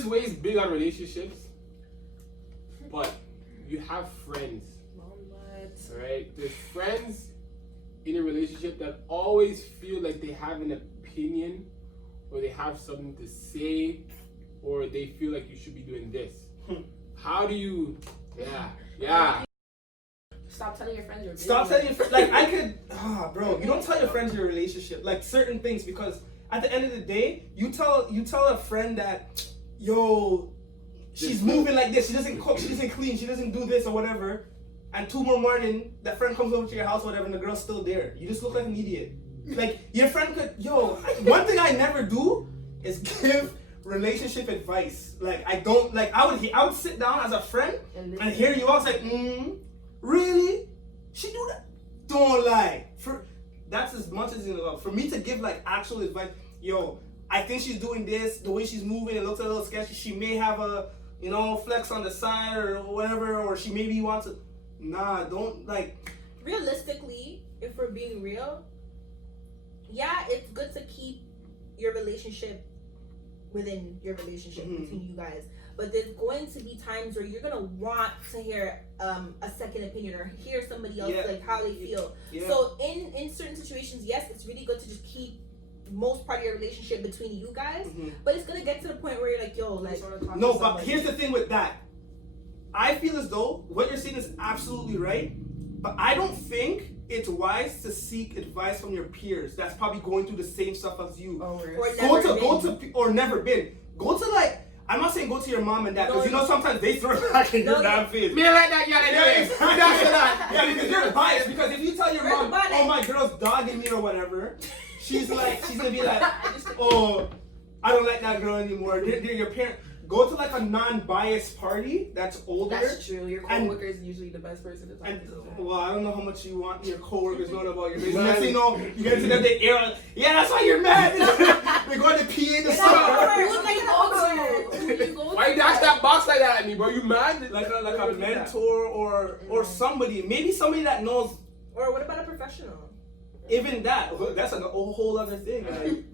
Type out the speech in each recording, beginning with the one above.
this weighs big on relationships, but you have friends. Right? There's friends in a relationship that always feel like they have an opinion or they have something to say or they feel like you should be doing this. How do you yeah. Stop telling your friends your business. Stop telling your friends. Like, I could, bro, you don't tell your friends your relationship. Like, certain things, because at the end of the day, you tell a friend that, yo, she's moving like this. She doesn't cook, she doesn't clean, she doesn't do this or whatever. And 2 more morning, that friend comes over to your house or whatever, and the girl's still there. You just look like an idiot. Like, your friend could, one thing I never do is give relationship advice. Like, I don't, like, I would sit down as a friend and hear you all say, really? She do that? Don't lie. That's as much as you know. For me to give like actual advice, I think she's doing this, the way she's moving, it looks a little sketchy. She may have a, flex on the side or whatever, or she maybe wants to. Nah, don't like. Realistically, if we're being real, yeah, it's good to keep your relationship within your relationship between you guys. But there's going to be times where you're gonna want to hear a second opinion or hear somebody else like how they feel. Yeah. So in certain situations, yes, it's really good to just keep most part of your relationship between you guys. But it's gonna get to the point where you're like, no. But here's the thing with that. I feel as though what you're saying is absolutely right, but I don't think it's wise to seek advice from your peers that's probably going through the same stuff as you. Or never been. Go to like. I'm not saying go to your mom and dad, because sometimes they throw it back in your damn face. Me like that, yeah, because you're biased. Because if you tell your mom, oh, my girl's dogging me or whatever, she's gonna be like, oh, I don't like that girl anymore. They're your parent. Go to like a non-biased party that's older. That's true. Your coworker is usually the best person to talk to. Well, I don't know how much you want your coworkers knowing about your business. Next thing you know, you get to them, they air. Yeah, that's why you're mad. They're going to pee in the store. Why you dash that box like that at me, bro? You mad? Like a mentor or somebody, maybe somebody that knows. Or what about a professional? Even that's a whole other thing.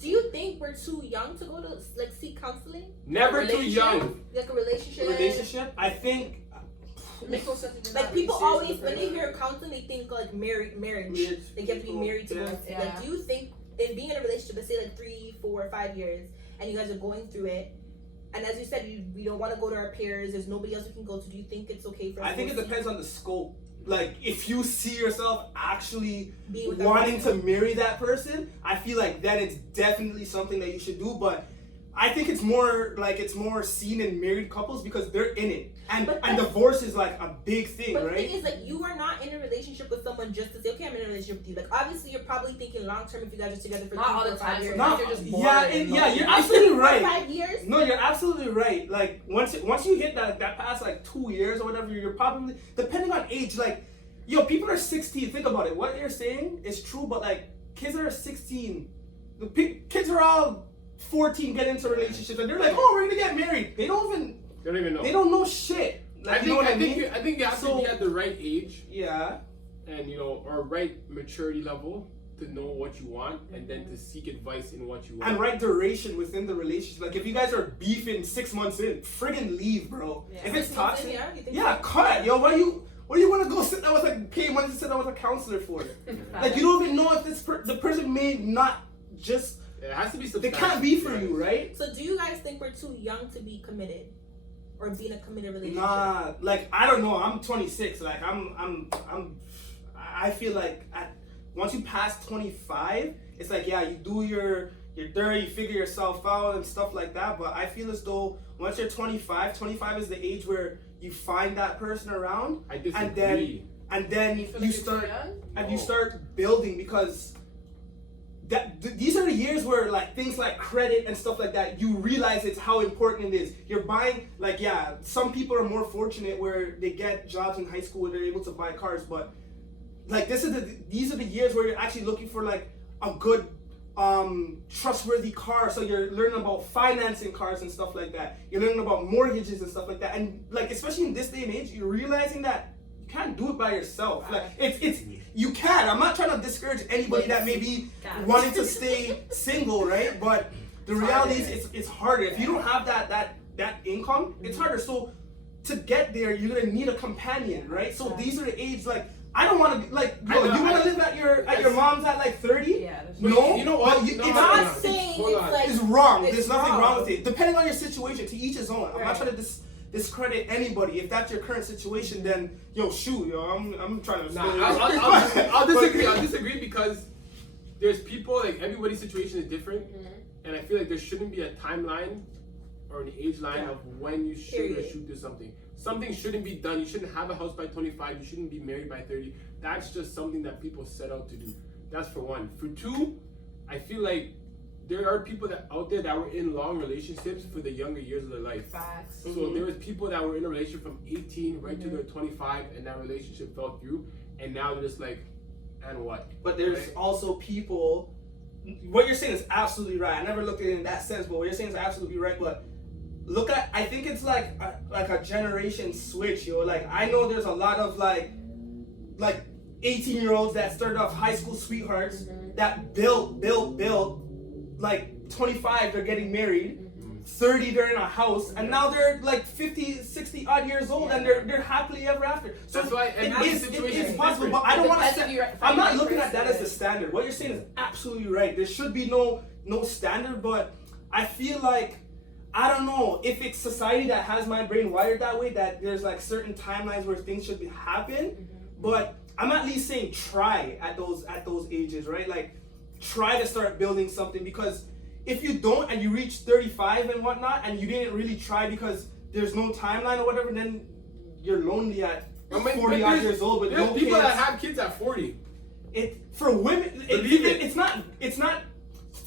Do you think we're too young to go to like seek counseling? Never too young. Like a relationship. Relationship? I think. Like people always, when they hear counseling, they think like marriage. They get to be married to go. Like, do you think in being in a relationship, let's say like 3, 4, 5 years, and you guys are going through it, and as you said, we don't want to go to our peers. There's nobody else we can go to. Do you think it's okay for us? I think it depends on the scope. Like, if you see yourself actually wanting to marry that person, I feel like then it's definitely something that you should do. But I think it's more seen in married couples because they're in it, and divorce is like a big thing, right? But the thing is, like, you are not in a relationship with someone just to say, okay, I'm in a relationship with you. Like, obviously, you're probably thinking long term if you guys are together for 3 or 5 years. You're just bored. You're absolutely right. 5 years? No, you're absolutely right. Like, once you hit that past like 2 years or whatever, you're probably, depending on age, like, people are 16. Think about it. What you're saying is true, but like, kids are 16. Kids are all 14 get into relationships and they're like, oh, we're gonna get married. They don't even know. They don't know shit. Like, I think you have to be at the right age. Yeah. And or right maturity level to know what you want and then to seek advice in what you want. And right duration within the relationship. Like, if you guys are beefing 6 months in, friggin' leave, bro. Yeah. If it's toxic, cut. Yo, what do you want to go sit down with, like, pay money to sit down with a counselor for? Like, you don't even know if the person may not just. It has to be substantial. They can't be for you, right? So do you guys think we're too young to be committed? Or be in a committed relationship? Nah, like, I don't know. I'm 26. Like, I feel like once you pass 25, it's like, yeah, you do your 30, you figure yourself out and stuff like that. But I feel as though once you're 25 is the age where you find that person around. I disagree. And then you start building, because these are the years where, like, things like credit and stuff like that, you realize it's how important it is. You're buying, like, yeah, some people are more fortunate where they get jobs in high school and they're able to buy cars, but like, these are the years where you're actually looking for like a good trustworthy car. So you're learning about financing cars and stuff like that. You're learning about mortgages and stuff like that. And like, especially in this day and age, you're realizing that you can't do it by yourself. Like, it's you can. I'm not trying to discourage anybody that may be wanting to stay single, right? But the reality is it's harder. If you don't have that that income, it's harder. So to get there, you're gonna need a companion, right? So these are the age like. I don't want to be like, bro, you want to live at your mom's at like 30? Yeah, that's No, you know what? It's not saying it's like it's wrong. it's There's nothing wrong. wrong with it. Depending on your situation, to each his own. I'm not Right. trying to discredit anybody. If that's your current situation, then shoot, I'm trying to. I'll disagree. I'll disagree because there's people like everybody's situation is different, and I feel like there shouldn't be a timeline or an age line of when you should or should do something. Something shouldn't be done. You shouldn't have a house by 25. You shouldn't be married by 30. That's just something that people set out to do. That's for one. For two, I feel like there are people that out there that were in long relationships for the younger years of their life. Facts. So there was people that were in a relationship from 18 right to their 25, and that relationship fell through, and now they're just like, and what? But there's also people. What you're saying is absolutely right. I never looked at it in that sense, but what you're saying is absolutely right. But I think it's like a generation switch, yo. Like I know there's a lot of like 18-year-olds that started off high school sweethearts that built. Like 25, they're getting married. 30, they're in a house, and now they're like 50, 60 odd years old, and they're happily ever after. So that's why it is possible, but I don't want to. I'm not looking at that as the standard. What you're saying is absolutely right. There should be no standard, but I feel like. I don't know if it's society that has my brain wired that way, that there's like certain timelines where things should happen, but I'm at least saying try at those ages, right? Like try to start building something, because if you don't and you reach 35 and whatnot and you didn't really try because there's no timeline or whatever, then you're lonely at 40 odd years old with no people kids. that have kids at 40. For women, it's not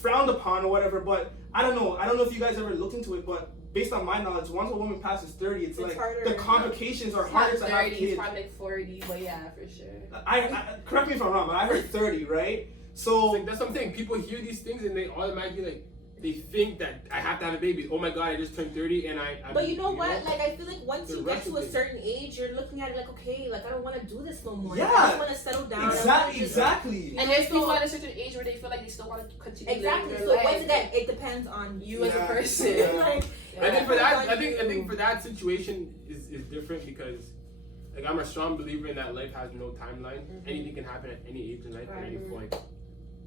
frowned upon or whatever, but I don't know if you guys ever looked into it, but based on my knowledge, once a woman passes 30, it's like harder. the complications are harder to have 30, kids. probably like 40, but yeah, for sure. I correct me if I'm wrong, but I heard 30, right? So Like, that's something. People hear these things and they automatically like they think that I have to have a baby. Oh my god, I just turned 30 and I But you know what? Like I feel like once The you get rest to of a it. certain age, you're looking at it like, okay, like I don't want to do this no more. Yeah. Like, I just want to settle down. exactly. And there's people at a certain age where they feel like they still want to continue Exactly. living So their once life. again, it depends on You as a Yeah. person. Yeah. like, I think for that, I you. think for that situation is different because like I'm a strong believer in that life has no timeline. Anything can happen at any age in life at any point.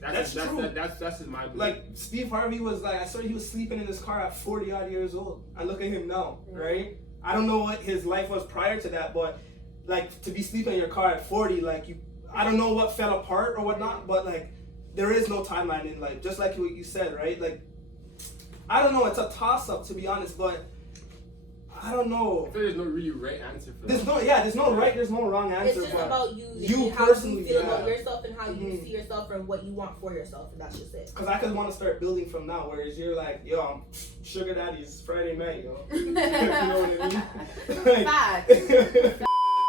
That's true. That's just my belief. Like Steve Harvey was like, I saw he was sleeping in his car at 40 odd years old. I look at him now, right? I don't know what his life was prior to that, but like to be sleeping in your car at 40, like I don't know what fell apart or whatnot, but like there is no timeline in life, just like what you said, right? Like I don't know, it's a toss up to be honest, but I don't know. I feel there's no really right answer for that. There's no right, there's no wrong answer. It's just but about you and how personally, you feel yeah. about yourself and how you see yourself and what you want for yourself, and that's just it. Cause I could want to start building from now, whereas you're like, yo, I'm sugar daddy's Friday night, yo. You know what I mean? Fact.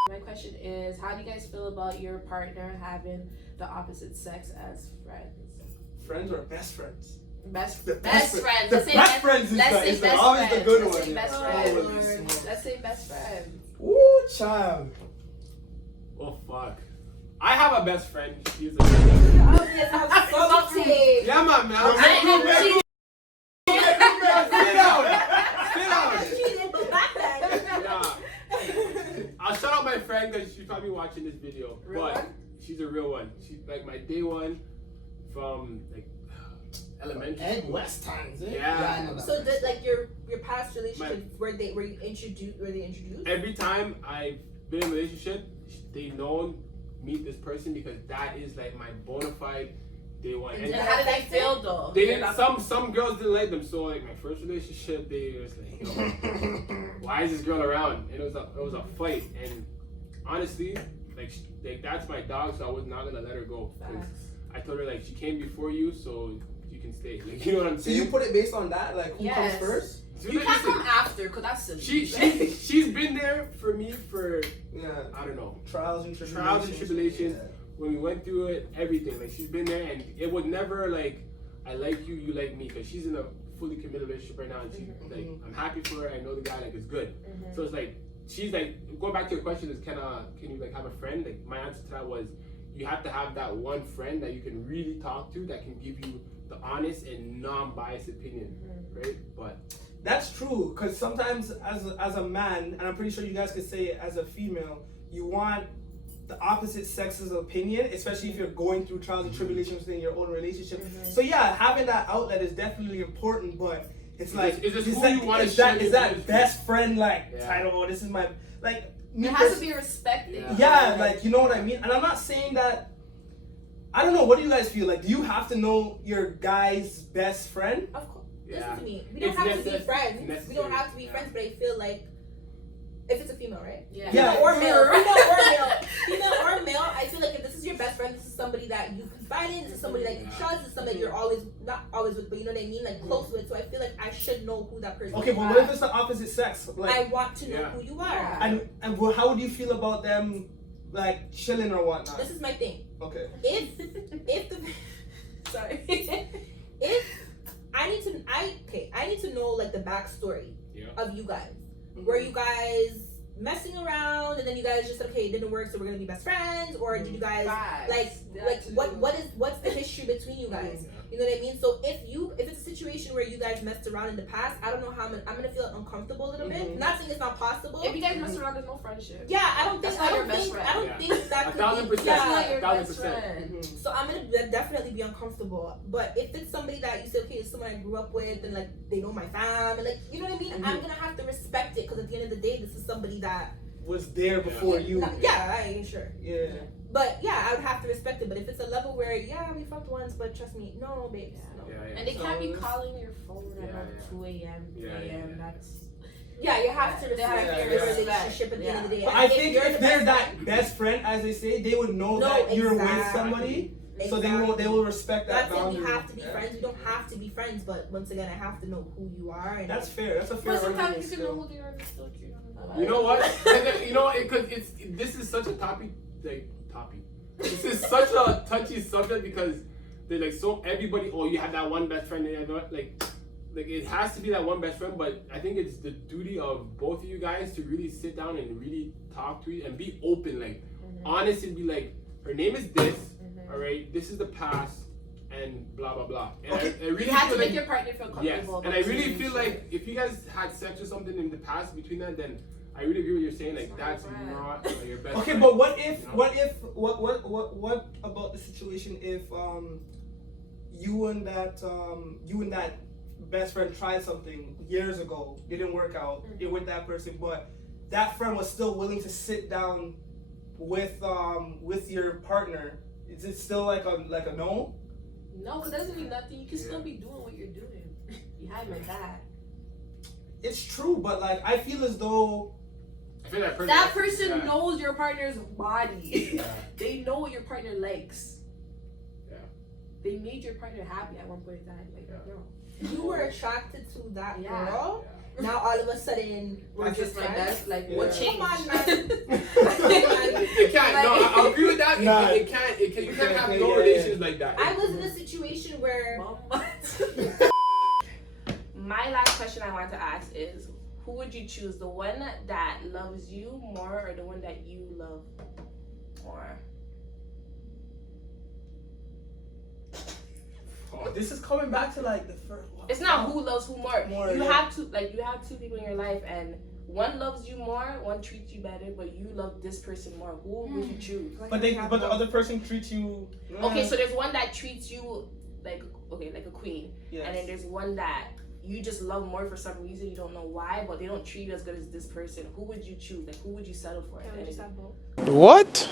My question is, how do you guys feel about your partner having the opposite sex as friends? Friends or best friends? Best The friends. The Let's say best friends is always the good Let's one. say yeah. best Always. friends. Let's say best friends. Ooh, child. Oh fuck. I have a best friend. She's a Oh, yes, I'm salty. yeah, man. Sit down. She didn't go back then. Yeah. I'll shout out my friend because she's probably watching this video. Real but one? she's a real one. She's like my day one from like elementary. Egg West times, eh? Yeah. I know that. So, like your past relationships, were they introduced? Every time I've been in a relationship, they know meet this person because that is like my bona fide day one. And how did they feel though? They didn't. Some girls didn't like them. So like my first relationship, they was like, you know, why is this girl around? And it was a fight. And honestly, like that's my dog, so I was not gonna let her go. 'Cause I told her like she came before you, so you can stay. Like, you know what I'm So saying? you put it based on that, like who Yes. comes first? You can't come after, cause that's silly. She's been there for me for Yeah. I don't know, Trials and tribulations. trials and tribulations. Yeah. When we went through it, everything. Like she's been there, and it was never like I like you, you like me, because she's in a fully committed relationship right now, and she's like I'm happy for her. I know the guy like is good. So it's like she's like going back to your question is can you like have a friend? Like my answer to that was you have to have that one friend that you can really talk to that can give you the honest and non-biased opinion, right? But That's true, because sometimes as a man, and I'm pretty sure you guys could say it as a female, you want the opposite sex's opinion, especially if you're going through trials and tribulations within your own relationship. So yeah, having that outlet is definitely important, but it's like, is that best friend title? This is my It has to be respected. Yeah, like, you know what I mean? And I'm not saying that. I don't know. What do you guys feel like? Do you have to know your guy's best friend? Of course. Yeah. Listen to me. We don't have to be friends. We don't have to be friends, but I feel like if it's a female, right? Yeah. Female or male. Female or male. I feel like if this is your best friend, this is somebody that you confide in. This is somebody that you trust. This is somebody that you're always not always with, but you know what I mean, like close with. So I feel like I should know who that person is. Okay, but what if it's the opposite sex? Like, I want to know who you are. And how would you feel about them, like, chilling or whatnot? This is my thing. Okay. If the sorry, if I need to know like the backstory of you guys. Were you guys messing around and then you guys just said, okay, it didn't work, so we're gonna be best friends? Or did you guys what's the history between you guys? You know what I mean? So if it's a situation where you guys messed around in the past, I don't know how I'm gonna feel uncomfortable a little bit. Not saying it's not possible. If you guys mess around, there's no friendship. Yeah, I don't think that could be. That's not your best friend. So I'm gonna definitely be uncomfortable. But if it's somebody that you say, okay, it's someone I grew up with and like they know my fam and like, you know what I mean? I'm gonna have to respect it, because at the end of the day, this is somebody that was there before you. Yeah, I ain't sure. Yeah. But yeah, I would have to respect it. But if it's a level where we fucked once, but trust me, no, babes, no. And they can't be calling your phone at like 2 a.m., 3 a.m. That's. Yeah, you have to respect your relationship at the end of the day. But I think if they're that best friend, as they say, they would know that you're with somebody. So they will respect that boundary. We have to be friends. We don't have to be friends, but once again, I have to know who you are. And that's fair. That's a fair. But sometimes you can know who they are and still treat them. You know what? You know, because this is such a topic. This is such a touchy subject, because they're like, so everybody. Oh, you have that one best friend. Like it has to be that one best friend. But I think it's the duty of both of you guys to really sit down and really talk to you and be open, like honest, and be like, her name is this. All right, this is the past, and blah blah blah. And I really you have to like, make your partner feel comfortable. Yes, and I really feel like if you guys had sex or something in the past between that, then I really agree with what you're saying. Like that's not your best. Okay, friend, but what about the situation if you and that best friend tried something years ago, didn't work out, you're with that person, but that friend was still willing to sit down with your partner? Is it still like a no? No, it doesn't mean nothing. You can still be doing what you're doing behind my back. It's true, but like I feel as though that person knows your partner's body. They know what your partner likes. Yeah. They made your partner happy at one point in time. Like, no. You were attracted to that girl. Now all of a sudden we're just friends. Like what changed? Come on, man. It can't. No, I agree with that. It can't. You can't have no relations like that. I was in a situation where. My last question I want to ask is, who would you choose? The one that loves you more, or the one that you love more? Oh, this is coming back to like the first. It's not who loves who more. You have two people in your life, and one loves you more, one treats you better, but you love this person more. Who would you choose? But the other person treats you. Okay, so there's one that treats you like a queen, and then there's one that you just love more for some reason, you don't know why, but they don't treat you as good as this person. Who would you choose? Like, who would you settle for? Can we just have both? What?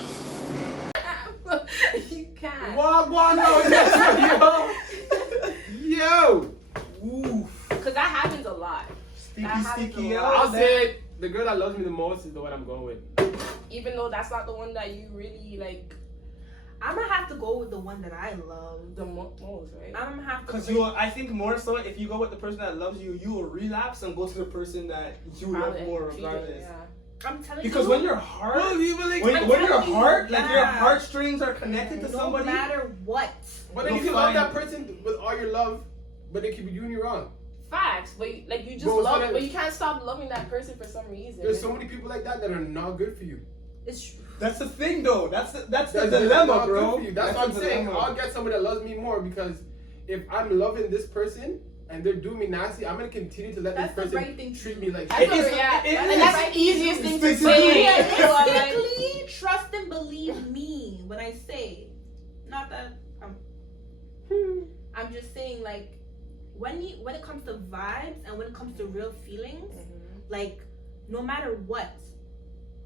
You can't. Yo. Ooh. Because that happens a lot. Sticky. I'll say the girl that loves me the most is the one I'm going with. Even though that's not the one that you really like. I'm gonna have to go with the one that I love the most, right? I'm gonna have to. Because I think more so, if you go with the person that loves you, you will relapse and go to the person that you love more regardless. Yeah. I'm telling because you. when your heart, when your heartstrings are connected to somebody, no matter what. But then you can love that person with all your love, but they could be doing you wrong. Facts, but you just love, but you can't stop loving that person for some reason. There's so many people like that are not good for you. It's true. That's the thing, though. That's the dilemma, bro. That's what I'm saying. I'll get somebody that loves me more, because if I'm loving this person and they're doing me nasty, I'm gonna continue to let That's this the person right thing to treat do. me like That's shit. and that's the easiest thing to It's say. Realistically, trust and believe me when I say, not that I'm just saying, like, when it comes to vibes and when it comes to real feelings, like, no matter what,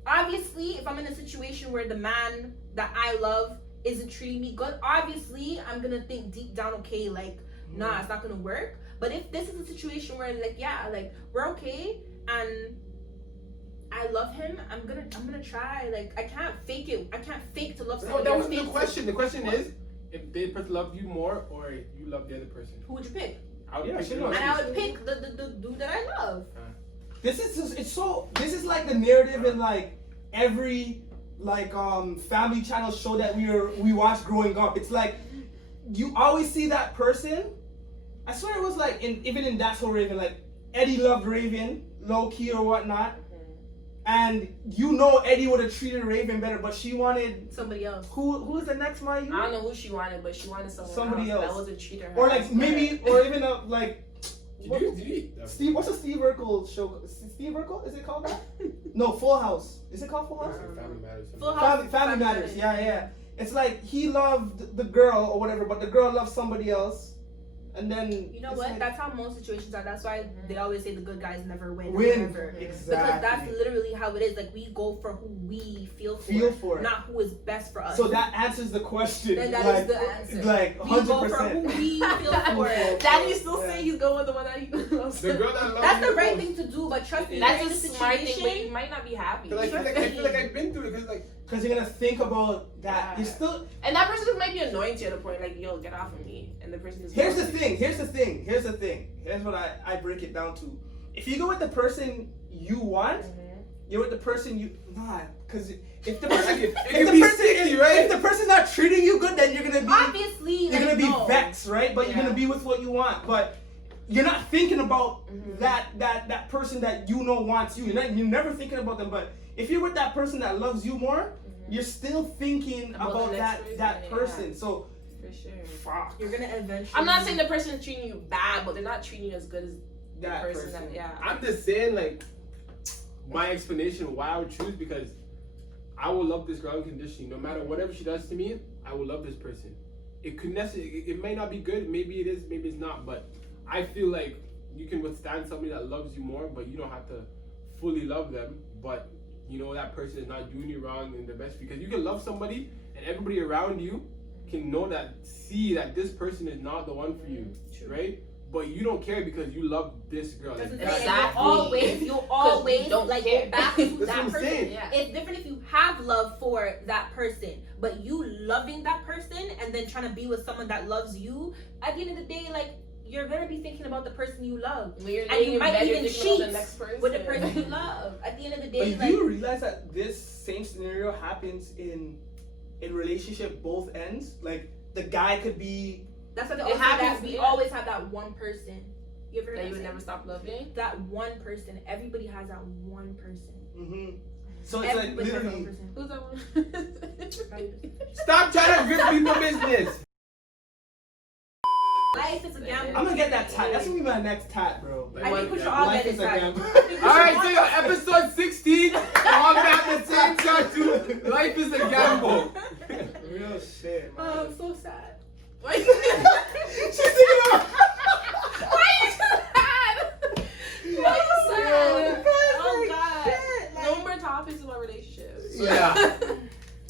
obviously, if I'm in a situation where the man that I love isn't treating me good, obviously I'm gonna think deep down, okay, like, nah, it's not gonna work. But if this is a situation where, like, yeah, like, we're okay and I love him, I'm gonna try. Like, I can't fake it. I can't fake to love No, someone. that wasn't the question. The question is, if the person loves you more or you love the other person. Who would you pick? I would Yeah, pick she you. knows. And I would pick the dude that I love. This is just, this is like the narrative in like every like family channel show that we watched growing up. It's like you always see that person. I swear it was like even in That's So Raven, like Eddie loved Raven, low key or whatnot. And you know Eddie would have treated Raven better, but she wanted Somebody else. who's the next Mayu? I don't know who she wanted, but she wanted Somebody else. else. That wasn't treating her. Or like as maybe, good. or even like Did you Steve. What's the Steve Urkel show? Steve Urkel? Is it called that? No, Full House. Is it called Full House? Family Matters. Full House. Family Matters. Yeah. It's like he loved the girl or whatever, but the girl loved somebody else, and then You know it's what? like, That's how most situations are. That's why they always say the good guys never win. win Never. exactly. Because that's literally how it is. Like, we go for who we feel for, not who is best for us. So that answers the question. Then that like, is the answer. Like We go for 100%. who we feel for. Daddy still Yeah. saying he's going with the one that he loves. The girl that loves That's you the right most. thing to do, but trust me, That's you're a in a smart thing, but situation. you might not be happy. Cause I feel like I've been through it. Cause like Because you're gonna think about that. Yeah. You're still. And that person might be annoying to you at a point, like, yo, get off of me. And the person is. Here's the thing. Here's what I break it down to. If you go with the person you want, you're with the person you because if the person it can be sticky, right? if the person's not treating you good, then you're gonna be Obviously, you're gonna be no. vexed, right? But you're Yeah. gonna be with what you want. But you're not thinking about that person that you know wants you. You're never thinking about them. But if you're with that person that loves you more, you're still thinking about the that next person, person. So For sure. fuck You're gonna eventually. I'm not saying the person is treating you bad, but they're not treating you as good as that the person. person. That, yeah. I'm just saying, like, my explanation why I would choose, because I will love this girl unconditionally. No matter whatever she does to me, I will love this person. It could necessarily, it may not be good, maybe it is, maybe it's not, but I feel like you can withstand somebody that loves you more, but you don't have to fully love them. But you know that person is not doing you wrong in the best, because you can love somebody and everybody around you can know that, see that this person is not the one for you, right? But you don't care because you love this girl. Like, Doesn't that's- say you always don't like care. go back to That's what that I'm person. saying. Yeah. It's different if you have love for that person, but you loving that person and then trying to be with someone that loves you. At the end of the day, like, you're gonna be thinking about the person you love, When you're and laying you in might bed, you're even thinking about cheat the next person. with the person you love. At the end of the day, But like, do you realize that this same scenario happens in relationship both ends? Like the guy could be that's what they It always say, happens, that we yeah. always have that one person. You ever heard That that you would saying? never stop loving. That one person. Everybody has that one person. so it's like Everybody has that one literally person. Who's that one? Stop trying to grip people business. Life is a gamble. I'm gonna get that tat. That's gonna be my next tat, bro. I think we should all Life get is it a right. gamble. Alright, so episode 16, all got the same tattoo. Life is a gamble. Real shit, man. Oh, I'm so sad. Why She's thinking about. are you sad? Why are you sad? Oh God. No more topics about relationships. Yeah.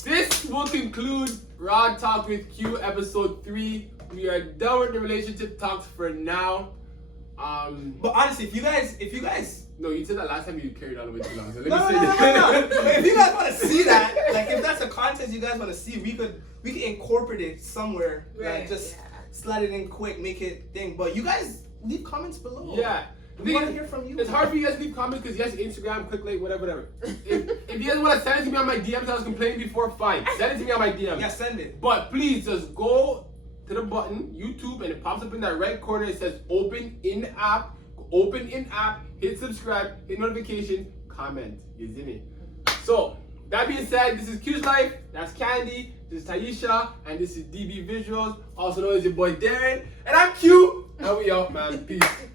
This will conclude Raw Talk with Q episode 3. We are done with the relationship talks for now. But honestly, if you guys. No, you said that last time you carried on way too long. So let No. me say this. If you guys want to see that, like if that's a content you guys want to see, we could incorporate it somewhere. Right, Like just yeah. slide it in quick, make it thing. But you guys leave comments below. Yeah. We want to hear from you. It's hard for you guys to leave comments because yes, Instagram, quick late, whatever. If you guys want to send it to me on my DMs, I was complaining before, fine. Send it to me on my DMs. Yeah, send it. But please just go to the button, YouTube, and it pops up in that right corner. It says open in app. Open in app, hit subscribe, hit notification, comment. Isn't it? So, that being said, this is Q's Life, that's Candy, this is Taisha, and this is DB Visuals, also known as your boy Darren, and I'm Q. And we out, man. Peace.